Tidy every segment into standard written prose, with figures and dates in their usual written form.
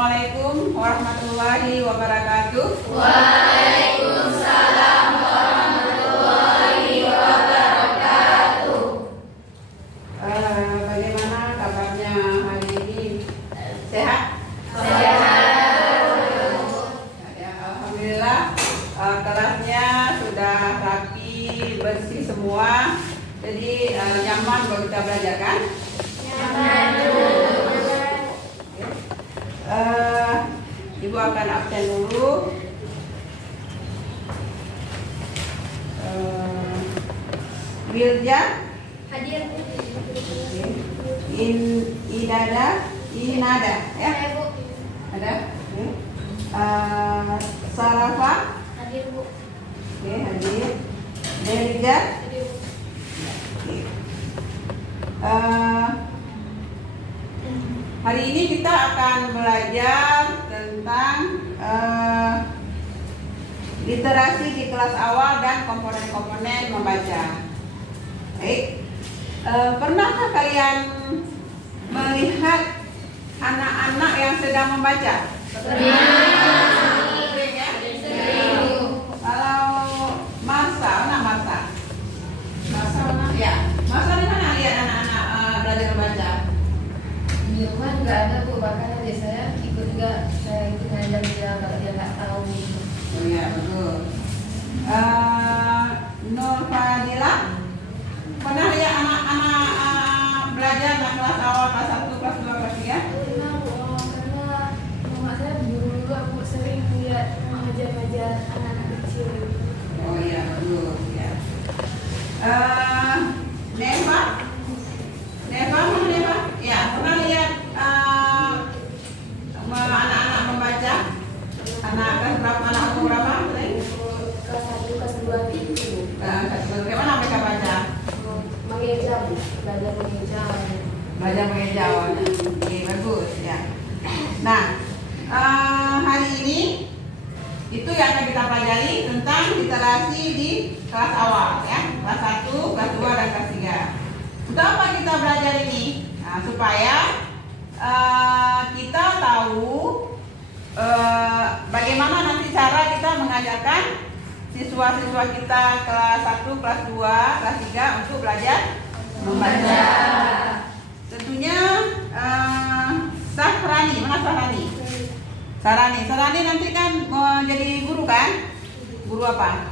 Assalamualaikum warahmatullahi wabarakatuh. Waalaikumsalam warahmatullahi wabarakatuh. Bagaimana kabarnya hari ini? Sehat? Sehat. Ya, alhamdulillah, kelasnya sudah rapi, bersih semua. Jadi nyaman kalau kita belajar kan? Nyaman. Ibu akan absen dulu. Wilja, Hadir. Inada, ya? Saya Bu. Ada? Sarafa, Hadir Bu. oke, hadir. Delija, Hadir Bu. oke. Hari ini kita akan belajar tentang literasi di kelas awal dan komponen-komponen membaca. Baik, pernahkah kalian melihat anak-anak yang sedang membaca? Sering ya? Kalau Marsa, mana Marsa? Marsa mana? Ya, Marsa di mana lihat anak-anak belajar membaca? Di rumah nggak ada Bu, bahkan adik saya ikut juga, saya ikut ngajar dia kalau dia nggak tahu. Oh iya, betul. Nur Fadila, pernah lihat anak-anak belajar di kelas awal, kelas 1, kelas 2, kelas 3? Pernah Bu, karena mama saya dulu juga Bu sering lihat mengajar-ngajar anak-anak kecil. Oh iya, betul ya. Neva, mana Neva? Ya, pernah lihat anak-anak membaca? Anak kelas berapa? Anak umur berapa? Kelas 1, kelas 2 itu Bagaimana mereka baca? mengeja Bu, belajar mengeja. Belajar mengeja awalnya. Oke, bagus ya. Nah, hari ini itu yang akan kita pelajari tentang literasi di kelas awal ya, kelas 1, kelas 2, dan kelas 3. Untuk apa kita belajar ini? Nah, supaya kita tahu bagaimana nanti cara kita mengajarkan siswa-siswa kita kelas 1, kelas 2, kelas 3 untuk belajar membaca. Tentunya Sahrani, mana Sahrani? Sarani nanti kan mau jadi guru kan? Guru apa?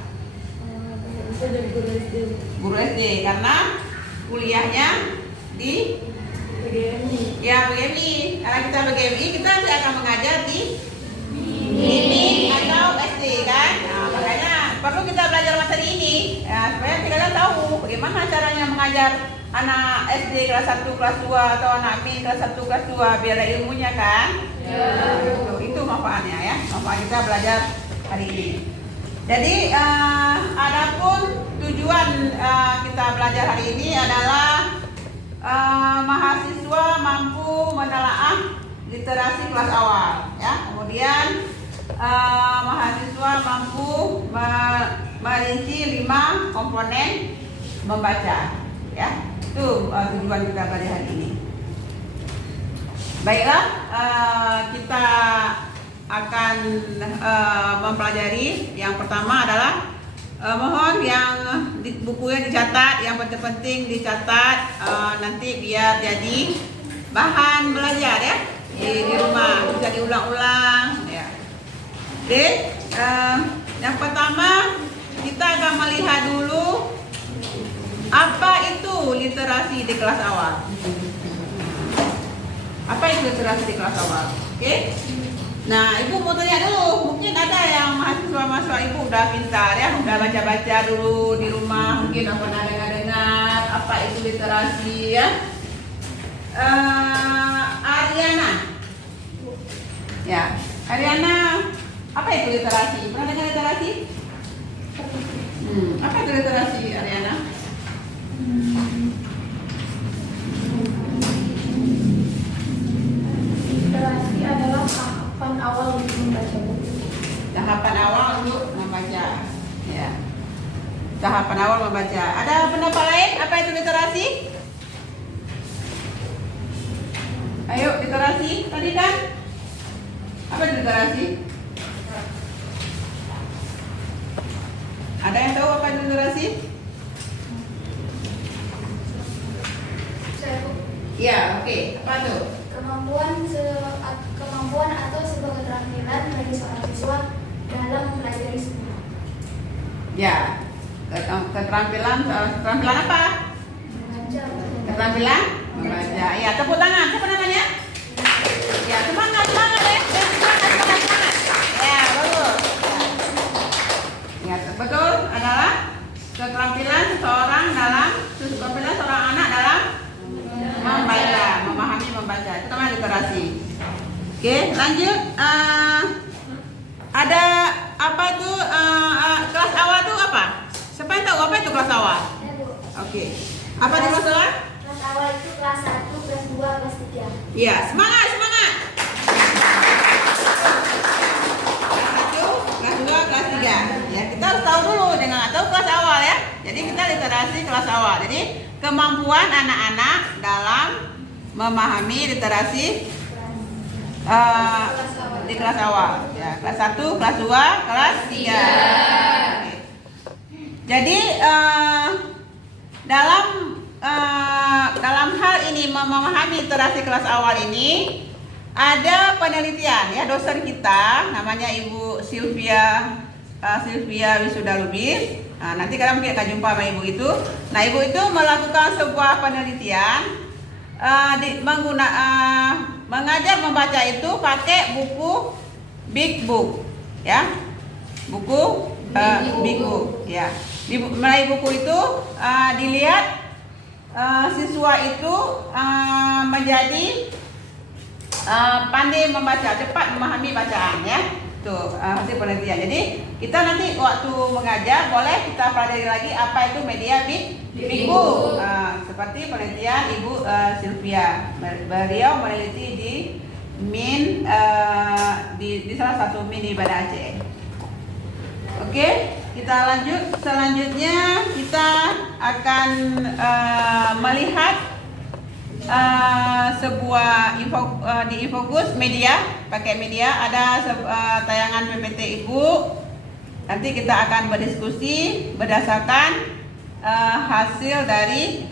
Saya jadi guru SD. Guru SD, karena kuliahnya di PGMI. ya BGMI. Karena kita BGMI, kita nanti akan mengajar di ini atau SD kan? Nah, makanya perlu kita belajar materi ini ya, supaya kita tahu bagaimana caranya mengajar anak SD kelas 1, kelas 2 atau anak MI kelas 1, kelas 2 biar ada ilmunya kan? Ya. Itu manfaatnya ya, manfaat kita belajar hari ini. Jadi adapun tujuan kita belajar hari ini adalah mahasiswa mampu menelaah literasi kelas awal ya. Kemudian mahasiswa mampu merinci 5 komponen membaca ya. Itu tujuan kita pada hari ini. Baiklah, kita akan mempelajari. Yang pertama adalah mohon yang di bukunya dicatat, yang penting dicatat nanti biar jadi bahan belajar ya di rumah, bisa diulang-ulang ya. Oke, yang pertama kita akan melihat dulu apa itu literasi di kelas awal. Apa itu literasi di kelas awal? Oke. Nah, Ibu mau tanya dulu, mungkin ada yang mahasiswa-mahasiswa Ibu udah pintar ya, udah baca-baca dulu di rumah, mungkin pernah dengar apa itu literasi ya. Ariana. Ya, Ariana, apa itu literasi? Pernah dengar literasi? Apa itu literasi, Ariana? Literasi adalah tahapan awal untuk membaca buku. Tahapan awal untuk membaca. Ya. Tahapan awal membaca. Ada pendapat lain? Apa itu literasi? Ayo, literasi tadi kan Apa itu literasi? Ada yang tahu apa itu literasi? Saya Bu. Ya, oke. Apa tuh? Kemampuan atau sebuah keterampilan bagi seorang siswa dalam mempelajari sebuah. Ya, keterampilan apa? Membaca. Keterampilan membaca. Ya, tepuk tangan. Siapa namanya? Ya, semangat ya. Semangat. Ya, bagus. Ya, betul adalah keterampilan seorang anak dalam membaca, memahami membaca. Itu namanya literasi. Oke, lanjut. Ada apa itu kelas awal itu apa? Siapa yang tahu apa itu kelas awal? Ya Bu. Oke. Apa itu kelas awal? Kelas awal itu kelas 1, kelas 2, kelas 3. Iya, semangat. Kelas 1, kelas 2, kelas 3. Ya, kita harus tahu dulu dengan atau kelas awal ya. Jadi kita literasi kelas awal. Jadi kemampuan anak-anak dalam memahami literasi di kelas awal. Ya, kelas 1, kelas 2, kelas 3. Oke. Jadi dalam hal ini memahami literasi kelas awal ini ada penelitian ya, dosen kita namanya Ibu Sylvia Wisuda Lubis. Nanti kalian mungkin akan jumpa sama ibu itu. Nah, ibu itu melakukan sebuah penelitian mengajar membaca itu pakai buku Big Book ya, buku Big Book ya. Melalui buku itu dilihat siswa itu menjadi pandai membaca, cepat memahami bacaan ya. Tuh hasil penelitian. Jadi kita nanti waktu mengajar boleh kita pelajari lagi apa itu media Big Book. Seperti penelitian Ibu Sylvia. Beliau meneliti di MIN di salah satu MIN di Banda Aceh. Oke, kita lanjut. Selanjutnya kita akan melihat sebuah di Infokus media, pakai media ada tayangan PPT Ibu. Nanti kita akan berdiskusi berdasarkan hasil dari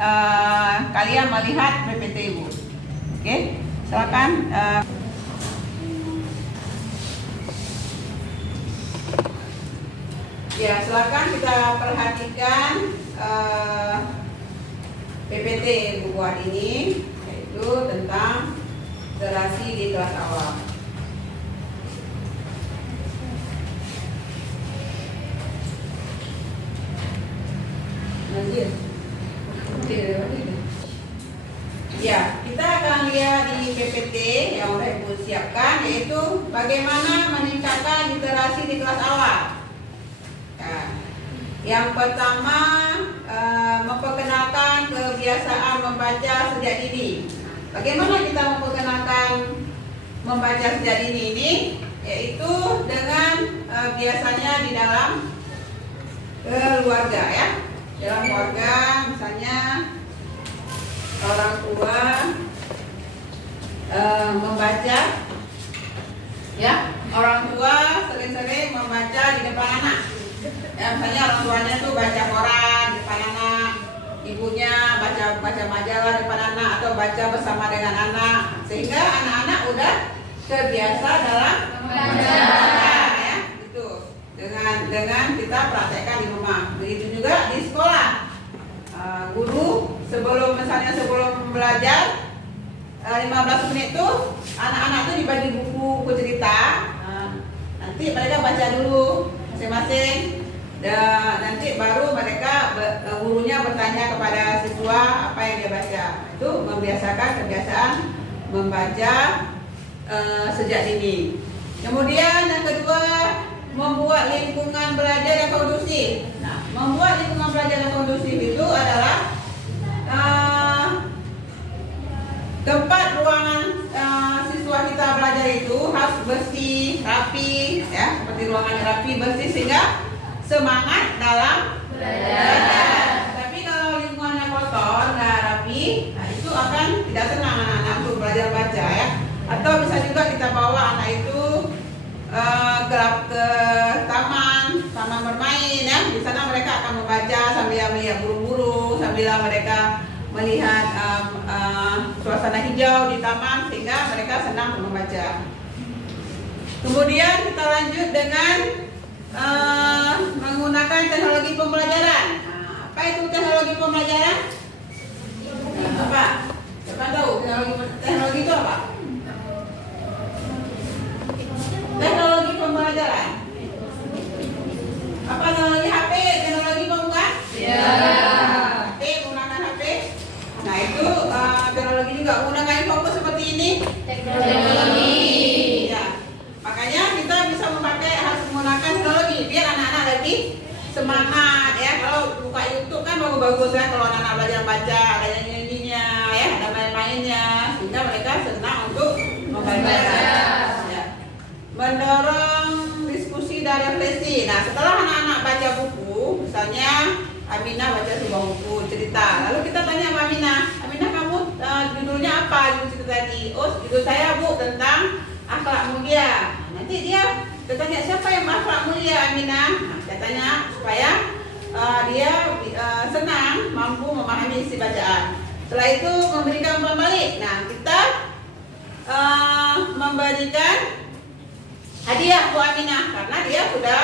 kalian melihat PPT Ibu. Oke, silakan. Ya, silakan kita perhatikan PPT Ibu buat ini, yaitu tentang literasi di kelas awal. Lanjut. Ya, kita akan lihat di PPT yang sudah Ibu siapkan, yaitu bagaimana meningkatkan literasi di kelas awal. Ya. Yang pertama, memperkenalkan kebiasaan membaca sejak dini. Bagaimana kita memperkenalkan membaca sejak dini ini? Yaitu dengan biasanya di dalam keluarga ya. Dalam keluarga misalnya orang tua membaca ya. Orang tua sering-sering membaca di depan anak. Ya, misalnya orang tuanya tuh baca koran di depan anak, ibunya baca majalah di depan anak atau baca bersama dengan anak, sehingga anak-anak udah terbiasa dalam membaca ya, gitu. Dengan kita praktekkan di rumah. Begitu juga di sekolah. Guru sebelum belajar 15 menit tuh anak-anak tuh dibagi buku cerita. Nanti mereka baca dulu masing-masing. Dan nanti baru mereka gurunya bertanya kepada siswa apa yang dia baca. Itu membiasakan kebiasaan membaca sejak dini. Kemudian yang kedua, membuat lingkungan belajar yang kondusif. Nah, membuat lingkungan belajar yang kondusif itu adalah tempat ruangan siswa kita belajar itu harus bersih, rapi, ya, seperti ruangan rapi, bersih sehingga semangat dalam belajar. Tapi kalau lingkungannya kotor, nggak rapi, nah itu akan tidak senang anak-anak untuk belajar baca ya. Atau bisa juga kita bawa anak itu ke taman bermain ya. Di sana mereka akan membaca sambil melihat burung-burung, sambil mereka melihat suasana hijau di taman sehingga mereka senang membaca. Kemudian kita lanjut dengan menggunakan teknologi pembelajaran. Nah, apa itu teknologi pembelajaran? Apa? Siapa tahu teknologi itu apa? Teknologi pembelajaran. Apa teknologi HP? Teknologi pembukaan? Ya. HP, menggunakan HP. Nah itu teknologi juga menggunakan fokus seperti ini. Teknologi. Ya. Makanya kita bisa harus menggunakan teknologi biar anak-anak lebih semangat ya. Kalau buka YouTube kan bagus-bagus ya. Kalau anak-anak belajar baca, ada nyanyinya ya, ada main-mainnya, sehingga mereka senang untuk membaca. Ya. Mendorong diskusi dan refleksi. Nah, setelah anak-anak baca buku, misalnya Aminah baca sebuah buku cerita, lalu kita tanya sama Aminah, kamu judulnya apa judul cerita tadi? Oh, judul saya Bu tentang akhlak mulia. Nanti dia tanya siapa yang akhlak mulia Aminah? Nah, saya tanya supaya dia senang mampu memahami isi bacaan. Setelah itu memberikan umpan balik. Nah, kita memberikan hadiah Bu Aminah karena dia sudah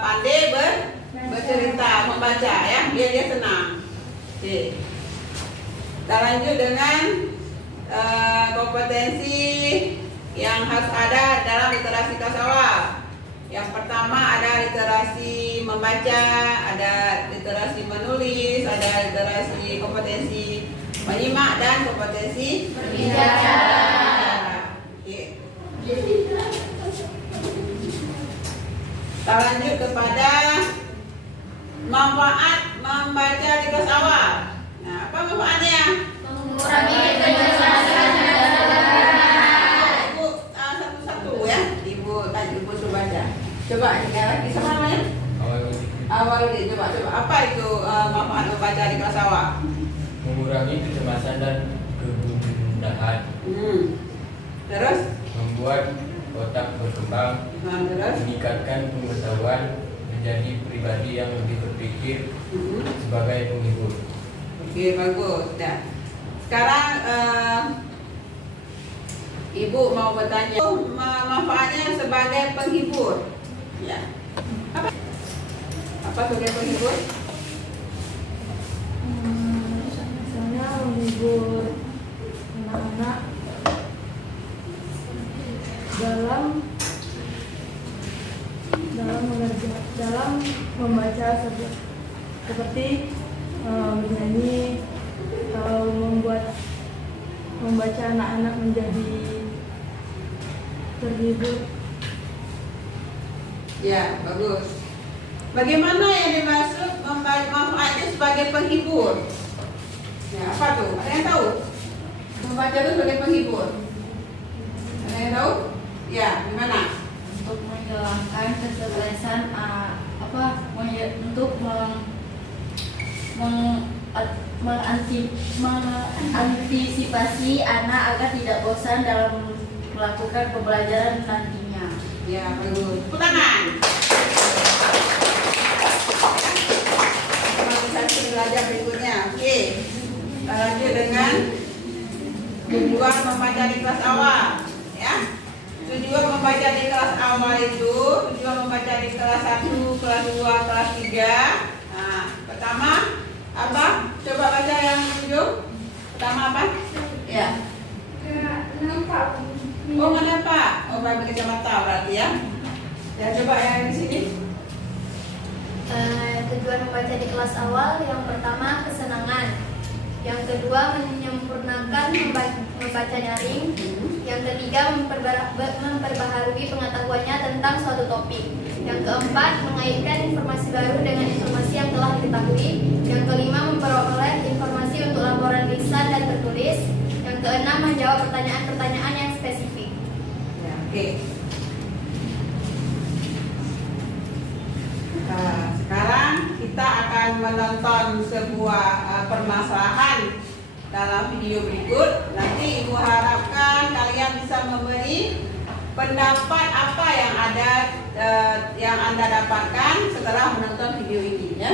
pandai bercerita, membaca ya, biar dia senang. Oke. Kita lanjut dengan kompetensi yang harus ada dalam literasi kelas awal. Yang pertama ada literasi membaca, ada literasi menulis, ada literasi kompetensi menyimak dan kompetensi Berbicara. Oke. Kita lanjut kepada manfaat membaca di kelas awal. Nah, apa manfaatnya? Mengurangi kecemasan dan Ibu satu-satu ya. Ibu suruh baca. Coba sekali lagi sama namanya? Awal ini. Coba. Apa itu manfaat membaca di kelas awal? Mengurangi kecemasan dan kegundahan. Terus? Membuat otak berkembang. Terus? Meningkatkan pengetahuan, menjadi pribadi yang lebih berpikir sebagai penghibur. Oke, bagus. Nah, sekarang Ibu mau bertanya manfaatnya sebagai penghibur. Ya. Apa sebagai penghibur? Misalnya menghibur anak-anak dalam membaca seperti menyanyi atau membaca anak-anak menjadi terhibur. Ya, bagus. Bagaimana yang dimaksud manfaatnya sebagai penghibur? Ya, apa tuh? Ada yang tahu? Membaca itu sebagai penghibur. Ada yang tahu? Ya, gimana? untuk menghilangkan kesebelasan untuk mengantisipasi anak agar tidak bosan dalam melakukan pembelajaran nantinya. Ya, bagus. Tepuk tangan. Organisasi belajar berikutnya. Oke. Kita lanjut dengan tujuan membaca di kelas awal. Ya. Tujuan membaca di kelas awal itu, tujuan membaca di kelas 1, kelas 2, kelas 3. Nah, pertama apa? Coba baca yang ujung. Pertama apa? Ya. Nampak. Oh, menampak. Oh, pakai kacamata berarti ya. Ya, coba yang di sini. Tujuan membaca di kelas awal, yang pertama kesenangan, yang kedua menyempurnakan membaca daring, yang ketiga memperbaharui pengetahuannya tentang suatu topik, yang keempat mengaitkan informasi baru dengan informasi yang telah diketahui, yang kelima memperoleh informasi untuk laporan lisan dan tertulis, yang keenam menjawab pertanyaan-pertanyaan yang spesifik. Ya, oke. Sekarang kita akan menonton sebuah permasalahan dalam video berikut. Nanti Ibu harapkan kalian bisa memberi pendapat apa yang ada yang Anda dapatkan setelah menonton video ini ya.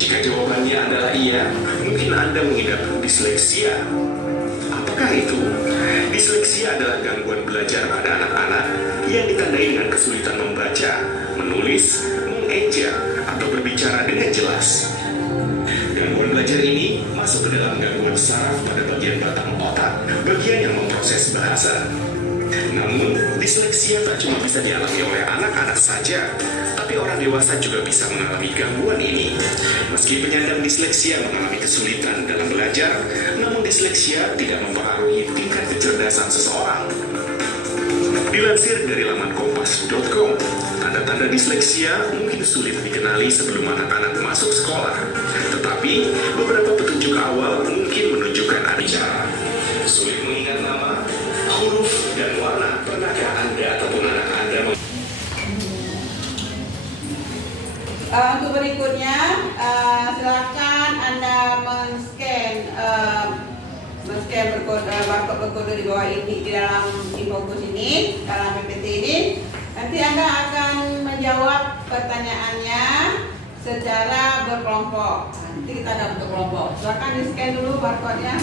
Jika jawabannya adalah iya, mungkin Anda mengidap disleksia. Apakah itu? Disleksia adalah gangguan belajar pada anak-anak yang ditandai dengan kesulitan membaca, menulis, mengeja, atau berbicara dengan jelas. Gangguan belajar ini masuk ke dalam gangguan saraf pada bagian batang otak, bagian yang memproses bahasa. Namun, disleksia tak cuma bisa dialami oleh anak-anak saja, tapi orang dewasa juga bisa mengalami gangguan ini. Meski penyandang disleksia mengalami kesulitan dalam belajar, namun disleksia tidak mempengaruhi tingkat kecerdasan seseorang. Dilansir dari laman kompas.com, tanda-tanda disleksia mungkin sulit dikenali sebelum anak-anak masuk sekolah. Tetapi, beberapa petunjuk awal mungkin menunjukkan cara. Sulit mengingat nama, huruf, dan warna. Pernahkah Anda ataupun anak Anda Untuk berikutnya, silakan Anda men-scan barcode berkode di bawah ini, di dalam infobus ini, dalam PPT ini. Nanti Anda akan menjawab pertanyaannya secara berkelompok. Nanti kita ada untuk kelompok. Silakan di-scan dulu barcode-nya.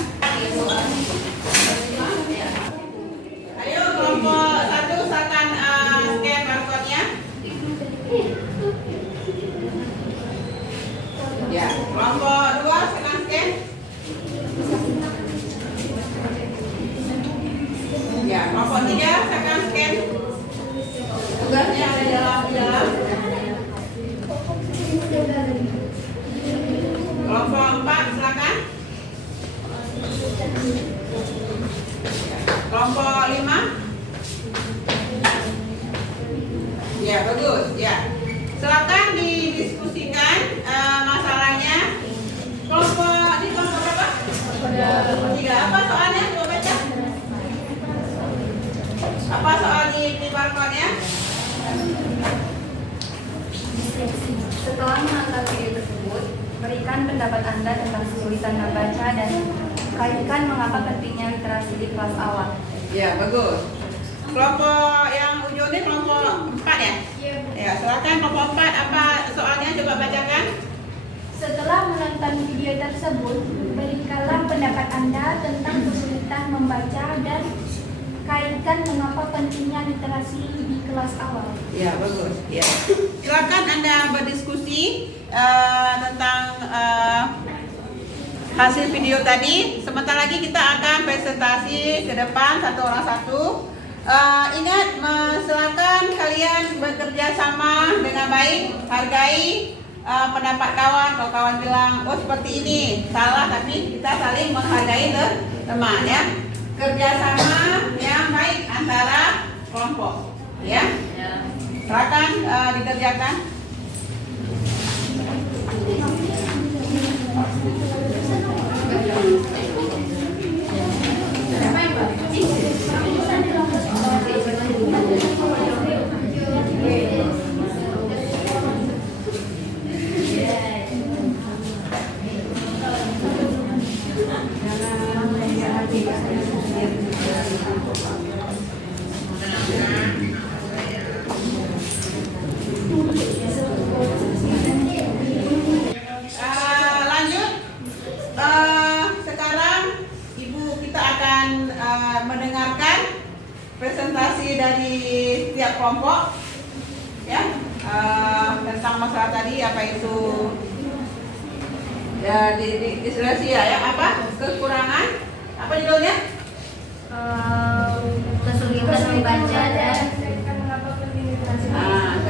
Ayo kelompok 1 silakan scan barcode-nya. Ya, kelompok 2 silakan scan. Ya, kelompok 3 silakan scan. Tugasnya ada di dalam. Kelompok 4 silakan. Kelompok 5. Ya, bagus. Ya. Silakan didiskusikan masalahnya. Kelompok berapa? Kelompok 3. Apa soalnya? Coba baca. Apa soal di barcode-nya? Setelah menonton video tersebut, berikan pendapat Anda tentang kesulitan membaca dan kaitkan mengapa pentingnya literasi di kelas awal. Ya, bagus. Kelompok yang ujung ini kelompok 4 ya? Ya, silakan kelompok 4 apa soalnya, coba bacakan. Setelah menonton video tersebut, berikanlah pendapat Anda tentang kesulitan membaca dan kaitkan mengapa pentingnya literasi di kelas awal. Ya, bagus. Ya. Silakan Anda berdiskusi tentang hasil video tadi. Sebentar lagi kita akan presentasi ke depan satu orang satu. Ingat, silakan kalian bekerja sama dengan baik, hargai pendapat kawan. Kalau kawan bilang, oh seperti ini, salah, tapi kita saling menghargai teman ya. Kerjasama yang baik antara kelompok, ya. Silakan dikerjakan. Lanjut. Sekarang Ibu kita akan mendengarkan presentasi dari setiap kelompok ya, tentang masalah tadi, apa itu ya, disleksia ya, apa kekurangan, apa judulnya? Kesulitan membaca dan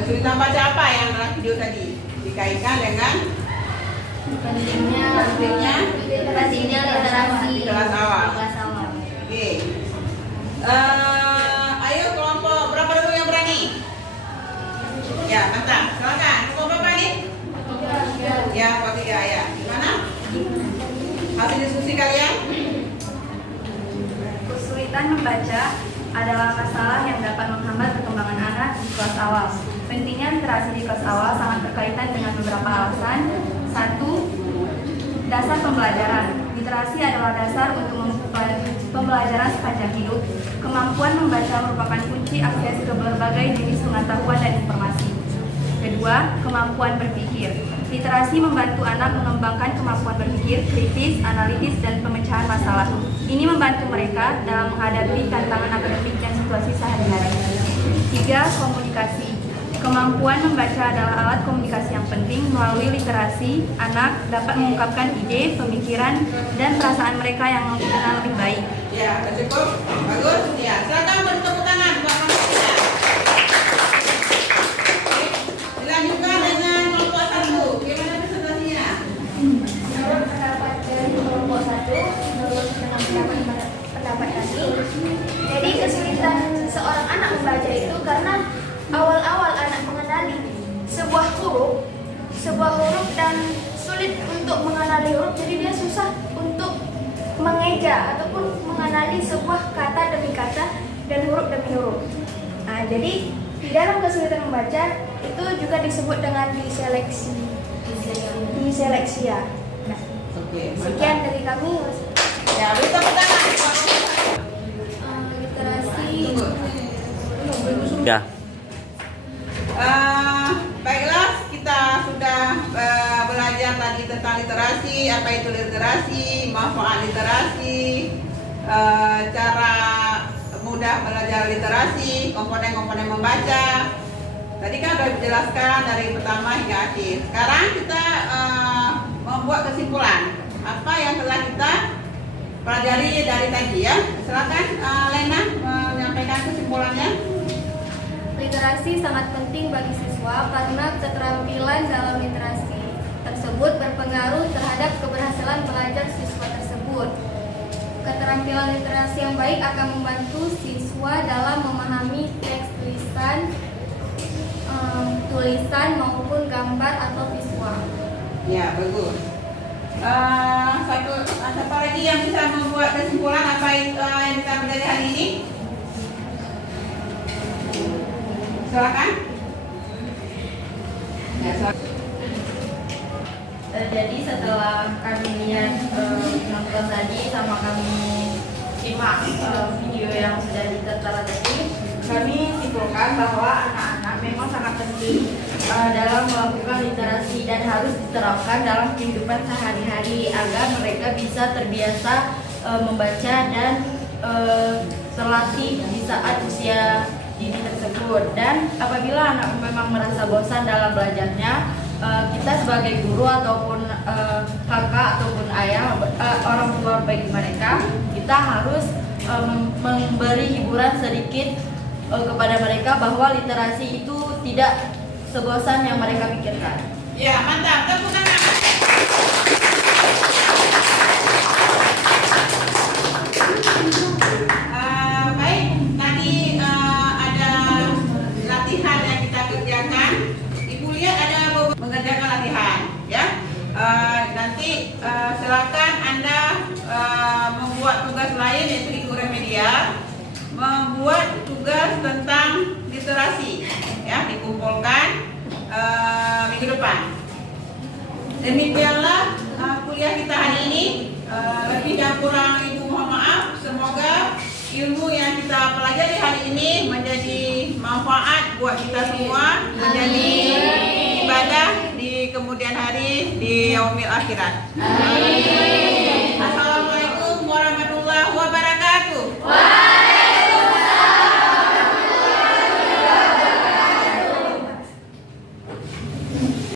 Kesulitan baca apa yang dalam video tadi dikaitkan dengan pentingnya literasi di kelas awal. kelas awal. Oke. Ayo kelompok berapa dulu yang berani? Ya, mantap. Silakan. Kelompok berapa nih? Ya, kelompok 3 ya. Gimana? Hasil diskusi kalian? Kesulitan membaca adalah masalah yang dapat menghambat perkembangan anak di kelas awal. Pentingnya literasi di kelas awal sangat berkaitan dengan beberapa alasan. 1. Dasar pembelajaran. Literasi adalah dasar untuk pembelajaran sepanjang hidup. Kemampuan membaca merupakan kunci akses ke berbagai jenis pengetahuan dan informasi. Kedua, kemampuan berpikir. Literasi membantu anak mengembangkan kemampuan berpikir, kritis, analitis, dan pemecahan masalah. Ini membantu mereka dalam menghadapi tantangan akademik dan situasi sehari-hari. Tiga, komunikasi. Kemampuan membaca adalah alat komunikasi yang penting. Melalui literasi, anak dapat mengungkapkan ide, pemikiran, dan perasaan mereka yang dengan lebih baik. Ya, cukup. Bagus. Ya, silakan beri tepuk tangan buat kelompok 3. Dilanjutkan dengan kelompok 1. Gimana presentasinya? Menurut pendapat dari kelompok 1, menurut pendapat kami, jadi kesulitan seorang anak membaca itu karena awal-awal anak mengenali sebuah huruf dan sulit untuk mengenali huruf, jadi dia susah untuk mengeja ataupun mengenali sebuah kata demi kata dan huruf demi huruf. Nah, jadi di dalam kesulitan membaca itu juga disebut dengan diseleksia. Nah, Oke. sekian dari kami. Ya, beri tepuk tangan. Literasi. Ya. Baiklah, kita sudah belajar tadi tentang literasi, apa itu literasi, manfaat literasi, cara mudah belajar literasi, komponen-komponen membaca. Tadi kan sudah dijelaskan dari pertama hingga akhir. Sekarang kita membuat kesimpulan apa yang telah kita pelajari dari tadi ya. Silakan Lena menyampaikan kesimpulannya. Literasi sangat penting bagi siswa karena keterampilan dalam literasi tersebut berpengaruh terhadap keberhasilan belajar siswa tersebut. Keterampilan literasi yang baik akan membantu siswa dalam memahami teks tulisan maupun gambar atau visual. Ya, bagus. Siapa lagi yang bisa membuat kesimpulan apa yang kita belajar hari ini? Silakan. Ya, Jadi setelah kami lihat nonton tadi sama kami simak video yang sudah ditertera tadi, kami simpulkan bahwa anak-anak memang sangat penting dalam melakukan literasi dan harus diterapkan dalam kehidupan sehari-hari agar mereka bisa terbiasa membaca dan terlatih di saat usia dini tersebut. Dan apabila anak memang merasa bosan dalam belajarnya, kita sebagai guru ataupun kakak ataupun ayah, orang tua bagi mereka, kita harus memberi hiburan sedikit kepada mereka bahwa literasi itu tidak sebosan yang mereka pikirkan. ya, mantap. Tepuk tangan. Baik, tadi ada latihan yang kita kerjakan. Ibu lihat ada mengerjakan latihan, ya. Nanti silakan Anda membuat tugas lain yaitu ikut remedial, membuat tugas tentang literasi, ya, dikumpulkan minggu depan. Demikianlah kuliah kita hari ini. Lebih dan kurang Ibu mohon maaf. Semoga ilmu yang kita pelajari hari ini menjadi manfaat buat kita semua, menjadi ibadah di kemudian hari di yaumil akhirat. Amin.